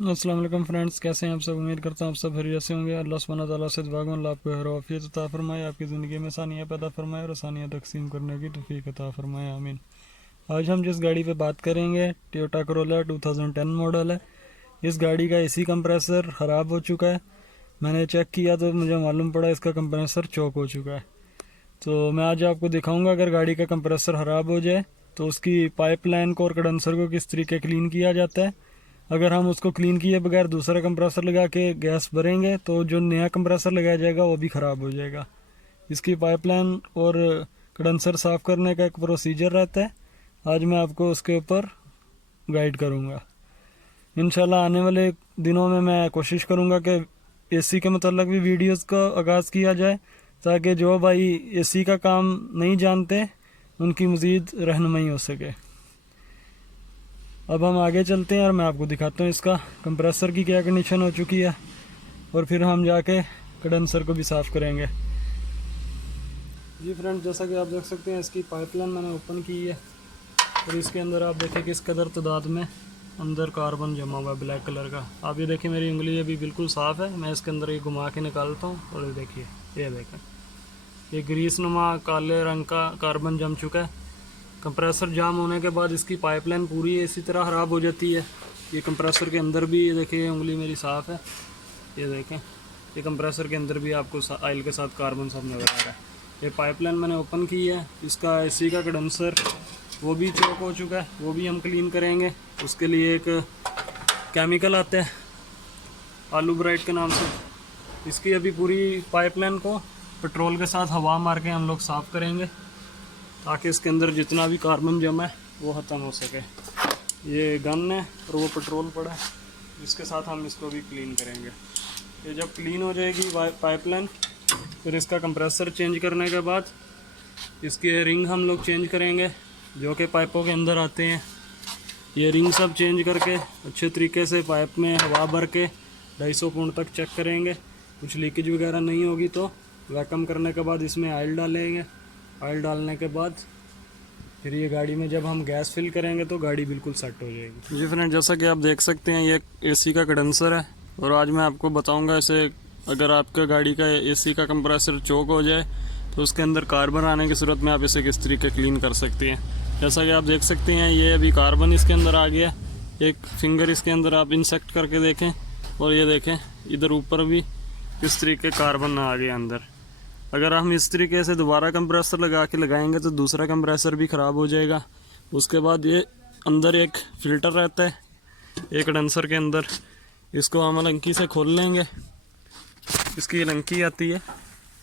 अस्सलाम वालेकुम फ्रेंड्स, कैसे हैं आप सब। उम्मीद करता हूँ आप सब खैरियत से होंगे। अल्लाह सुब्हानहू व तआला से दुआ है अल्लाह आपको खैर व आफियत अता फरमाए, आपकी ज़िंदगी में आसानियाँ पैदा फरमाए और आसानियाँ तकसीम करने की तौफीक अता फरमाए, आमीन। आज हम जिस गाड़ी पे बात करेंगे टोयोटा करोला 2010 मॉडल है। इस गाड़ी का एसी कंप्रेसर ख़राब हो चुका है। मैंने चेक किया तो मुझे मालूम पड़ा इसका कंप्रेसर चौक हो चुका है। तो मैं आज आपको दिखाऊंगा अगर गाड़ी का कंप्रेसर ख़राब हो जाए तो उसकी पाइपलाइन को और कंडेंसर को किस तरीके क्लीन किया जाता है। अगर हम उसको क्लीन किए बगैर दूसरा कंप्रेसर लगा के गैस भरेंगे तो जो नया कंप्रेसर लगाया जाएगा वो भी ख़राब हो जाएगा। इसकी पाइपलाइन और कंडेंसर साफ़ करने का एक प्रोसीजर रहता है। आज मैं आपको उसके ऊपर गाइड करूँगा। इंशाल्लाह आने वाले दिनों में मैं कोशिश करूँगा कि एसी के मतलब भी वीडियोस का आगाज़ किया जाए, ताकि जो भाई एसी का काम नहीं जानते उनकी मज़ीद रहनुमाई हो सके। अब हम आगे चलते हैं और मैं आपको दिखाता हूँ इसका कंप्रेसर की क्या कंडीशन हो चुकी है और फिर हम जाके कंडेंसर को भी साफ़ करेंगे। जी फ्रेंड, जैसा कि आप देख सकते हैं इसकी पाइपलाइन मैंने ओपन की है और इसके अंदर आप देखिए किस कदर तादाद में अंदर कार्बन जमा हुआ है ब्लैक कलर का। आप ये देखिए मेरी उंगली अभी बिल्कुल साफ़ है। मैं इसके अंदर ये घुमा के निकालता हूँ और ये देखिए, ये देखें, ये ग्रीस नुमा काले रंग का कार्बन जम चुका है। कंप्रेसर जाम होने के बाद इसकी पाइपलाइन पूरी इसी तरह ख़राब हो जाती है। ये कंप्रेसर के अंदर भी, ये देखिए उंगली मेरी साफ़ है, ये देखें, ये कंप्रेसर के अंदर भी आपको ऑयल के साथ कार्बन सब नज़र आ रहा है। ये पाइपलाइन मैंने ओपन की है। इसका एसी का कंडेंसर वो भी चौक हो चुका है, वो भी हम क्लीन करेंगे। उसके लिए एक केमिकल आता है आलू ब्राइट के नाम से। इसकी अभी पूरी पाइपलाइन को पेट्रोल के साथ हवा मार के हम लोग साफ़ करेंगे ताकि इसके अंदर जितना भी कार्बन जमा है वो ख़त्म हो सके। ये गन है और वो पेट्रोल पड़ा है, इसके साथ हम इसको भी क्लीन करेंगे। ये जब क्लीन हो जाएगी पाइपलाइन, फिर इसका कंप्रेसर चेंज करने के बाद इसके रिंग हम लोग चेंज करेंगे जो कि पाइपों के अंदर आते हैं। ये रिंग सब चेंज करके अच्छे तरीके से पाइप में हवा भर के 250 पूर्ण तक चेक करेंगे। कुछ लीकेज वगैरह नहीं होगी तो वैक्यूम करने के बाद इसमें ऑयल डालेंगे। ऑयल डालने के बाद फिर ये गाड़ी में जब हम गैस फिल करेंगे तो गाड़ी बिल्कुल सेट हो जाएगी। जी फ्रेंड, जैसा कि आप देख सकते हैं ये एसी का कंडेंसर है और आज मैं आपको बताऊंगा इसे अगर आपका गाड़ी का एसी का कंप्रेसर चोक हो जाए तो उसके अंदर कार्बन आने की सूरत में आप इसे किस तरीके क्लीन कर सकते हैं। जैसा कि आप देख सकते हैं ये अभी कार्बन इसके अंदर आ गया। एक फिंगर इसके अंदर आप इंसेक्ट करके देखें और ये देखें इधर ऊपर भी किस तरीके कार्बन आ गया अंदर। अगर हम इस तरीके से दोबारा कंप्रेसर लगा के लगाएंगे तो दूसरा कंप्रेसर भी ख़राब हो जाएगा। उसके बाद ये अंदर एक फ़िल्टर रहता है एक कंडेंसर के अंदर, इसको हम अलंकी से खोल लेंगे। इसकी अलंकी आती है,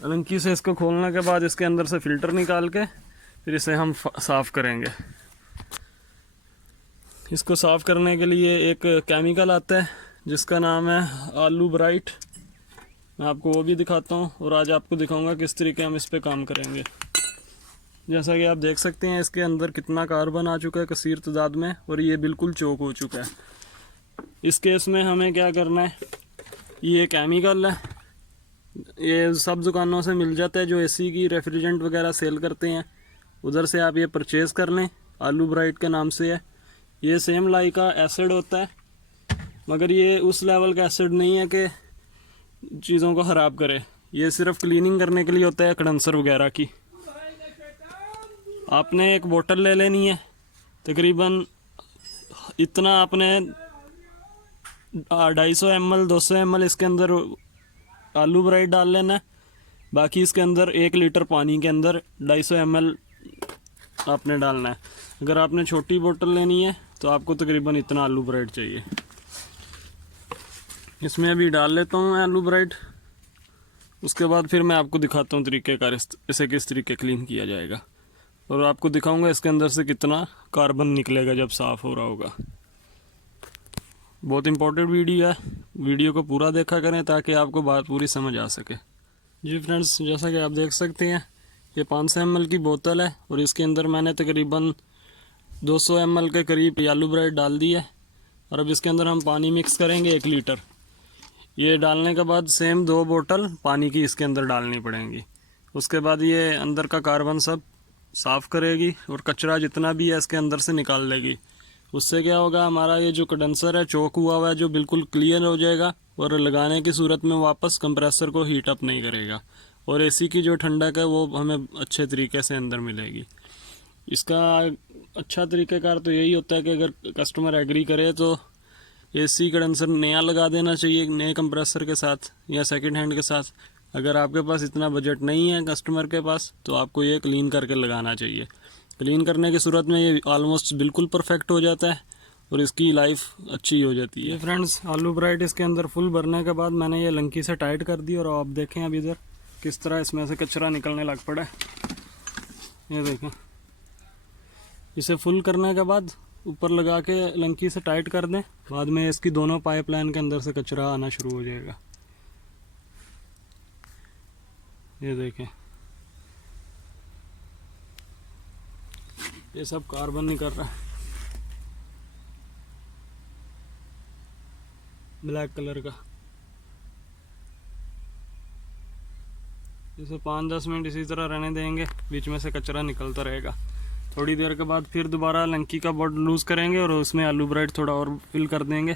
अलंकी से इसको खोलने के बाद इसके अंदर से फ़िल्टर निकाल के फिर इसे हम साफ़ करेंगे। इसको साफ़ करने के लिए एक केमिकल आता है जिसका नाम है आलू ब्राइट। मैं आपको वो भी दिखाता हूँ और आज आपको दिखाऊंगा किस तरीके हम इस पे काम करेंगे। जैसा कि आप देख सकते हैं इसके अंदर कितना कार्बन आ चुका है कसीर तादाद में और ये बिल्कुल चोक हो चुका है। इस केस में हमें क्या करना है, ये केमिकल है, ये सब दुकानों से मिल जाता है जो एसी की रेफ्रिजरेंट वगैरह सेल करते हैं, उधर से आप ये परचेज़ कर लें। आलू ब्राइट के नाम से है। ये सेम लाई का एसिड होता है मगर ये उस लेवल का एसिड नहीं है कि चीज़ों को ख़राब करे। ये सिर्फ क्लीनिंग करने के लिए होता है कंडेंसर वगैरह की। आपने एक बोतल ले लेनी है, तकरीबन इतना आपने 250 ml 200 ml इसके अंदर आलू ब्राइट डाल लेना है। बाकी इसके अंदर 1 लीटर पानी के अंदर 250 ml आपने डालना है। अगर आपने छोटी बोतल लेनी है तो आपको तकरीबन इतना आलू ब्राइट चाहिए। इसमें अभी डाल लेता हूँ आलू ब्राइट। उसके बाद फिर मैं आपको दिखाता हूँ तरीक़ेकार इसे किस तरीके क्लीन किया जाएगा और आपको दिखाऊंगा इसके अंदर से कितना कार्बन निकलेगा जब साफ़ हो रहा होगा। बहुत इंपॉर्टेंट वीडियो है, वीडियो को पूरा देखा करें ताकि आपको बात पूरी समझ आ सके। जी फ्रेंड्स, जैसा कि आप देख सकते हैं ये 500 ml की बोतल है और इसके अंदर मैंने तकरीबन 200 ml के करीब आलू ब्राइट डाल दी है और अब इसके अंदर हम पानी मिक्स करेंगे 1 लीटर। ये डालने के बाद सेम 2 बोतल पानी की इसके अंदर डालनी पड़ेंगी। उसके बाद ये अंदर का कार्बन सब साफ़ करेगी और कचरा जितना भी है इसके अंदर से निकाल लेगी। उससे क्या होगा, हमारा ये जो कंडेंसर है चोक हुआ है जो बिल्कुल क्लियर हो जाएगा और लगाने की सूरत में वापस कंप्रेसर को हीट अप नहीं करेगा और एसी की जो ठंडक है वो हमें अच्छे तरीके से अंदर मिलेगी। इसका अच्छा तरीक़ाकार तो यही होता है कि अगर कस्टमर एग्री करे तो एसी कंडेंसर नया लगा देना चाहिए नए कंप्रेसर के साथ या सेकंड हैंड के साथ। अगर आपके पास इतना बजट नहीं है कस्टमर के पास तो आपको ये क्लीन करके लगाना चाहिए। क्लीन करने की सूरत में ये ऑलमोस्ट बिल्कुल परफेक्ट हो जाता है और इसकी लाइफ अच्छी हो जाती है। फ्रेंड्स, आलू ब्राइट इसके अंदर फुल भरने के बाद मैंने ये लंकी से टाइट कर दी और आप देखें अभी इधर किस तरह इसमें से कचरा निकलने लग पड़ा है। ये देखें, इसे फुल करने के बाद ऊपर लगा के लंकी से टाइट कर दें, बाद में इसकी दोनों पाइपलाइन के अंदर से कचरा आना शुरू हो जाएगा। ये देखें, ये सब कार्बन निकल रहा है ब्लैक कलर का। इसे 5-10 मिनट इसी तरह रहने देंगे, बीच में से कचरा निकलता रहेगा। थोड़ी देर के बाद फिर दोबारा लंकी का बोर्ड लूज़ करेंगे और उसमें आलू ब्राइट थोड़ा और फिल कर देंगे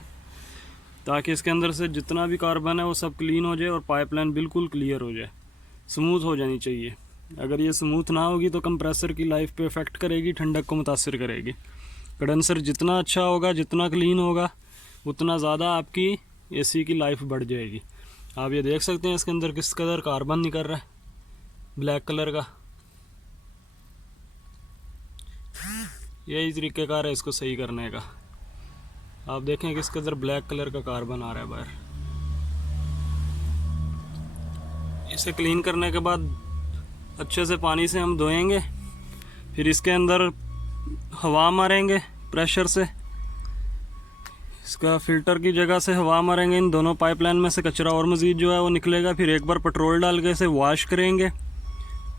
ताकि इसके अंदर से जितना भी कार्बन है वो सब क्लीन हो जाए और पाइपलाइन बिल्कुल क्लियर हो जाए, स्मूथ हो जानी चाहिए। अगर ये स्मूथ ना होगी तो कंप्रेसर की लाइफ पे इफेक्ट करेगी, ठंडक को मुतासिर करेगी। कंडेंसर जितना अच्छा होगा, जितना क्लीन होगा, उतना ज़्यादा आपकी एसी की लाइफ बढ़ जाएगी। आप ये देख सकते हैं इसके अंदर किस कदर कार्बन निकल रहा है ब्लैक कलर का। यही तरीक़ेकार है इसको सही करने का। आप देखें किस कदर ब्लैक कलर का कार्बन आ रहा है बाहर। इसे क्लीन करने के बाद अच्छे से पानी से हम धोएंगे, फिर इसके अंदर हवा मारेंगे प्रेशर से, इसका फ़िल्टर की जगह से हवा मारेंगे। इन दोनों पाइपलाइन में से कचरा और मज़ीद जो है वो निकलेगा। फिर एक बार पेट्रोल डाल के इसे वॉश करेंगे,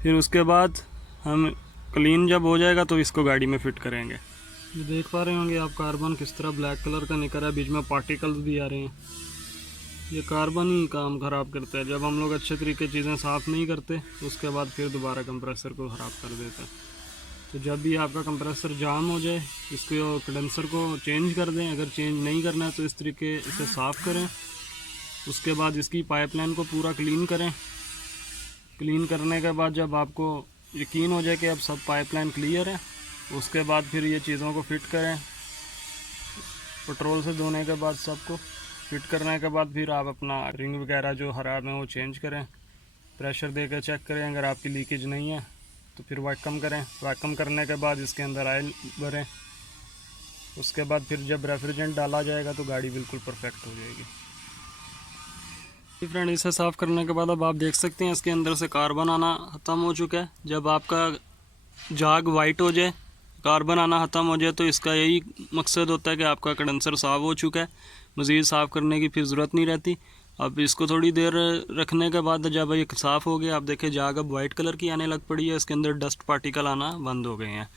फिर उसके बाद हम क्लीन जब हो जाएगा तो इसको गाड़ी में फ़िट करेंगे। ये देख पा रहे होंगे आप कार्बन किस तरह ब्लैक कलर का निकल रहा है, बीच में पार्टिकल्स भी आ रहे हैं। ये कार्बन ही काम ख़राब करता है। जब हम लोग अच्छे तरीके चीज़ें साफ़ नहीं करते उसके बाद फिर दोबारा कंप्रेसर को ख़राब कर देता है। तो जब भी आपका कंप्रेसर जाम हो जाए इसको कंडेंसर को चेंज कर दें। अगर चेंज नहीं करना है तो इस तरीके इसे साफ़ करें। उसके बाद इसकी पाइपलाइन को पूरा क्लीन करें। क्लीन करने के बाद जब आपको यकीन हो जाए कि अब सब पाइपलाइन क्लियर है, उसके बाद फिर ये चीज़ों को फिट करें। पेट्रोल से धोने के बाद सबको फिट करने के बाद फिर आप अपना रिंग वगैरह जो ख़राब है वो चेंज करें। प्रेशर दे कर चेक करें, अगर आपकी लीकेज नहीं है तो फिर वैक्यूम करें। वैक्यूम करने के बाद इसके अंदर ऑयल भरें। उसके बाद फिर जब रेफ्रिजरेंट डाला जाएगा तो गाड़ी बिल्कुल परफेक्ट हो जाएगी। फ्रेंड, इसे साफ़ करने के बाद अब आप देख सकते हैं इसके अंदर से कार्बन आना ख़त्म हो चुका है। जब आपका जाग वाइट हो जाए, कार्बन आना ख़त्म हो जाए, तो इसका यही मकसद होता है कि आपका कंडेंसर साफ़ हो चुका है। मज़ीद साफ़ करने की फिर ज़रूरत नहीं रहती। अब इसको थोड़ी देर रखने के बाद जब ये साफ़ हो गया, आप देखें जाग अब वाइट कलर की आने लग पड़ी है। इसके अंदर डस्ट पार्टिकल आना बंद हो गए हैं।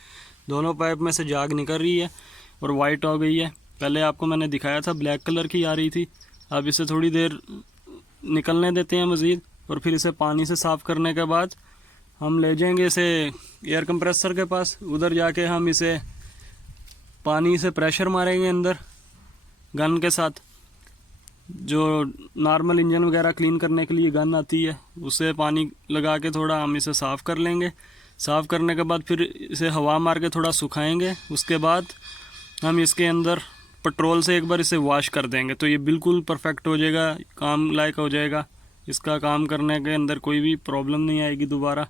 दोनों पाइप में से जाग निकल रही है और वाइट हो गई है। पहले आपको मैंने दिखाया था ब्लैक कलर की आ रही थी। अब इसे थोड़ी देर निकलने देते हैं मज़ीद और फिर इसे पानी से साफ़ करने के बाद हम ले जाएंगे इसे एयर कंप्रेसर के पास। उधर जाके हम इसे पानी से प्रेशर मारेंगे अंदर गन के साथ। जो नॉर्मल इंजन वगैरह क्लीन करने के लिए गन आती है उसे पानी लगा के थोड़ा हम इसे साफ़ कर लेंगे। साफ़ करने के बाद फिर इसे हवा मार के थोड़ा सुखाएंगे। उसके बाद हम इसके अंदर पेट्रोल से एक बार इसे वॉश कर देंगे तो ये बिल्कुल परफेक्ट हो जाएगा, काम लायक हो जाएगा। इसका काम करने के अंदर कोई भी प्रॉब्लम नहीं आएगी दोबारा।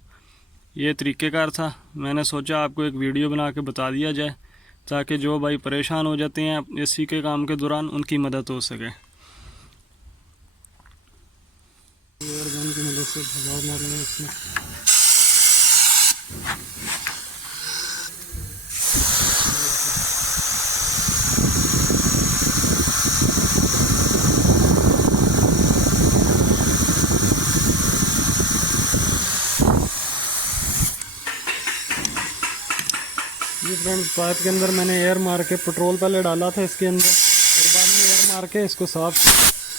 ये तरीक़ेकार था, मैंने सोचा आपको एक वीडियो बना के बता दिया जाए ताकि जो भाई परेशान हो जाते हैं एसी के काम के दौरान उनकी मदद हो सके। एयर गन की मदद से हवा मारेंगे इसमें। ये फ्रेंड्स, पाइप के अंदर मैंने एयर मार के पेट्रोल पहले डाला था इसके अंदर और बाद में एयर मार के इसको साफ।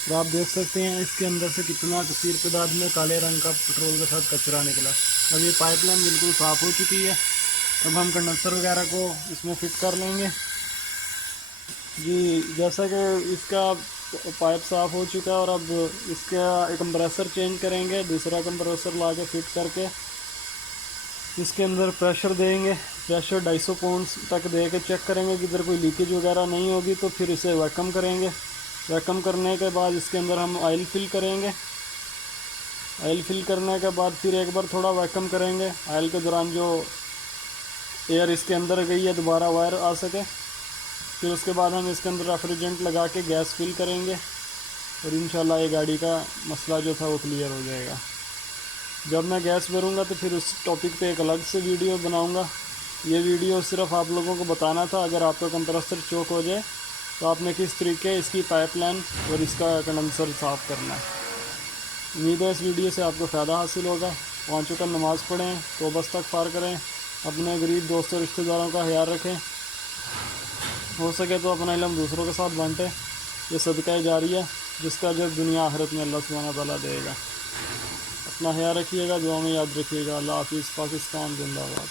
तो आप देख सकते हैं इसके अंदर से कितना कसीर तादाद में काले रंग का पेट्रोल के साथ कचरा निकला। अब ये पाइपलाइन बिल्कुल साफ़ हो चुकी है। अब हम कंडेंसर वगैरह को इसमें फ़िट कर लेंगे। जी, जैसा कि इसका पाइप साफ़ हो चुका है और अब इसका एक कंप्रेसर चेंज करेंगे, दूसरा कंप्रेसर ला के फिट करके इसके अंदर प्रेशर देंगे। प्रेशर 250 पाउंड तक दे के चेक करेंगे कि इधर कोई लीकेज वगैरह नहीं होगी, तो फिर इसे वैक्यूम करेंगे। वैक्यूम करने के बाद इसके अंदर हम ऑयल फिल करेंगे। ऑयल फिल करने के बाद फिर एक बार थोड़ा वैक्यूम करेंगे। ऑयल के दौरान जो एयर इसके अंदर गई है दोबारा वायर आ सके। फिर उसके बाद हम इसके अंदर रेफ्रिजरेंट लगा के गैस फिल करेंगे और इंशाल्लाह ये गाड़ी का मसला जो था वो क्लियर हो जाएगा। जब मैं गैस भरूंगा तो फिर उस टॉपिक पे एक अलग से वीडियो बनाऊंगा। ये वीडियो सिर्फ आप लोगों को बताना था, अगर आपका कंप्रेसर चोक हो जाए तो आपने किस तरीके इसकी पाइपलाइन और इसका कंडेंसर साफ़ करना है। उम्मीद है इस वीडियो से आपको फ़ायदा हासिल होगा। पाँचों का नमाज़ पढ़ें, तौबा इस्तग़फ़ार करें, अपने गरीब दोस्तों रिश्तेदारों का ख्याल रखें, हो सके तो अपना इल्म दूसरों के साथ बांटें। ये सदका जारिया जिसका जब दुनिया आखिरत में अल्लाह सुब्हानहू व तआला देगा। अपना ख्याल रखिएगा, दुआ में याद रखिएगा। अल्लाह हाफ़िज़। पाकिस्तान जिंदाबाद।